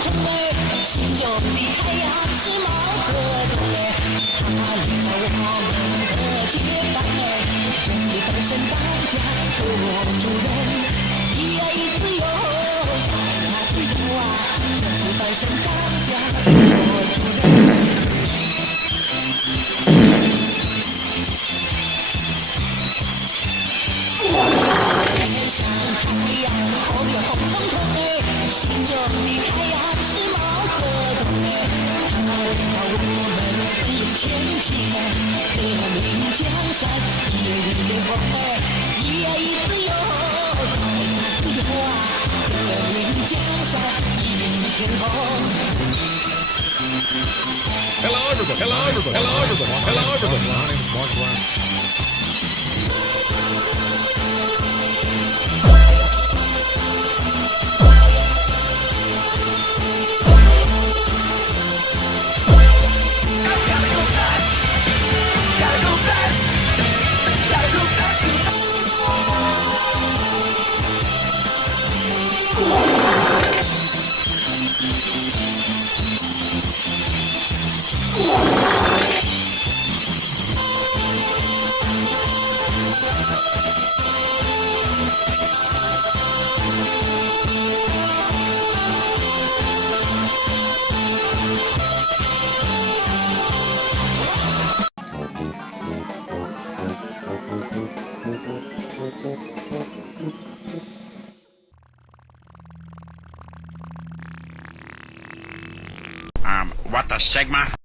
痛哎，心中的太阳是毛泽东哎，他领导我们的解放哎，人民翻身当家做主人，一呀一自由，大呀自由啊，人民翻身当家做主人。天上太阳后面红彤彤哎，心中的太阳是毛泽东哎，他领导我们4千平哎，革命江山一缕连风哎，一呀一自由，太呀自由啊，革命江山一领天空。Hello everyone. Hello everyone. Hello everyone. Hello everyone. My name is Mark Brown. What the Sigma?